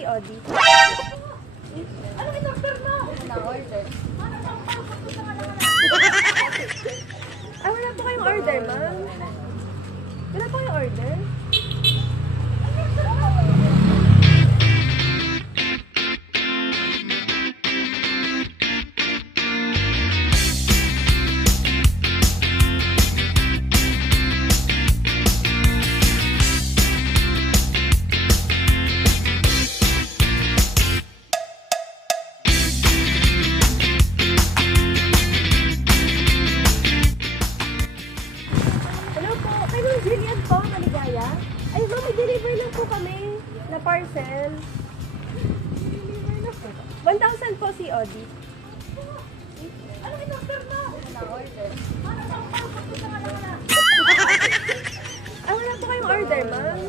si Odi. Ano in-order mo? Na-order. Ah, wala po kayong order, ma'am? Wala po kayong order? Jillian po, maligaya. Ay, ma'am, i-deliver lang po kami na parcel. I-deliver na po. 1,000 po si Odi. Ano in-order mo? Na-order. Ano bang pagpunta ka na wala? Ah, wala po kayong order, ma'am?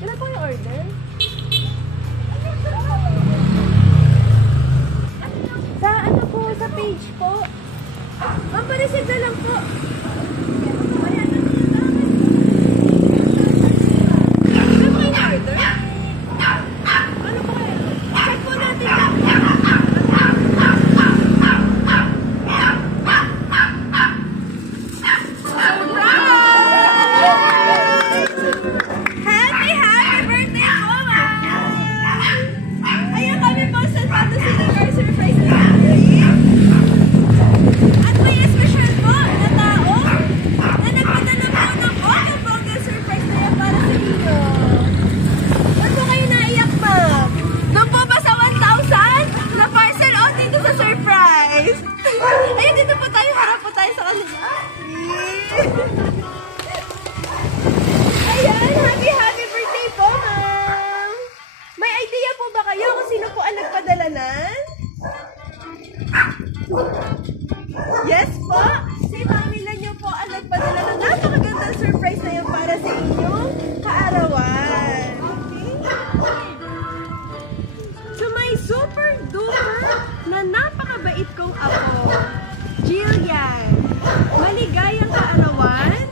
Wala po kayong order? Sa ano po, sa page po. Ma'am, pa-receive na lang po. Ayun, dito po tayo. Harap po tayo sa kanila. Ayan, happy birthday po, ma'am. May idea po ba kayo kung sino po ang nagpadalanan? Yes po. Si Mamila niyo po ang nagpadalanan. Napakagandang surprise na yan para sa inyong kaarawan. Okay? So, may super duper na napakabait kong apo, Jillian. Maligayang kaarawan,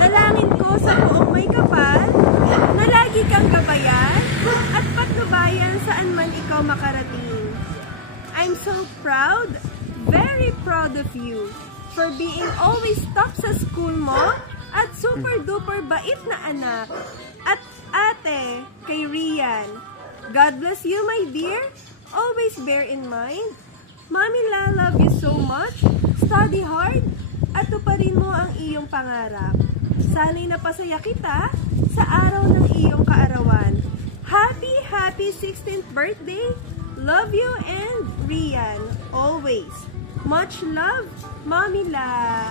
nalangin ko sa buong may kapal, na lagi kang gabayan, at patnubayan saan man ikaw makarating. I'm so proud, very proud of you, for being always top sa school mo, at super duper bait na anak, at ate kay Rian. God bless you, my dear. Always bear in mind, Mamila love you so much. Study hard at tuparin mo ang iyong pangarap. Sana'y napasaya kita sa araw ng iyong kaarawan. Happy 16th birthday. Love you and Rian. Always. Much love, Mamila.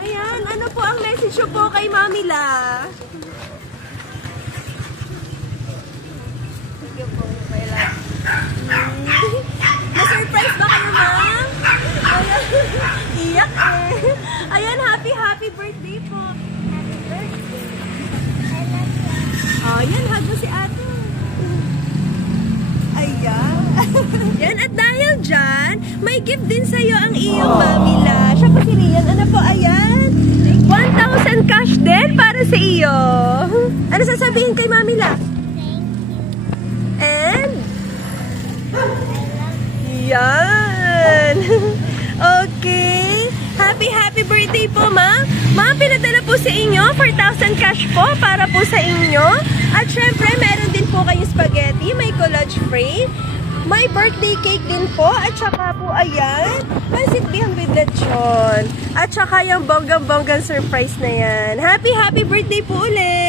Ayan, ano po ang message po kay Mamila? Thank you po. Na-surprise ba kayo, ma'am? Iyak eh. Ayan, happy birthday po. Happy birthday. I love you. Oh, yan, hug mo si ate. Ayan. Yan, at dahil dyan, may gift din sa'yo ang iyong Mamila. Siya po si Rian. Ano po, ayan? 1,000 cash din para sa iyo. Ano sasabihin kay Mamila? And? Yan. Okay. Happy birthday po, ma'am. Ma'am, pinadala po sa inyo 4,000 cash po para po sa inyo. At syempre, meron din po kayo spaghetti, may collage frame, may birthday cake din po. At saka po, ayan, pansit bihang with lechon. At saka yung bonggang-bonggang surprise na yan. Happy birthday po ulit.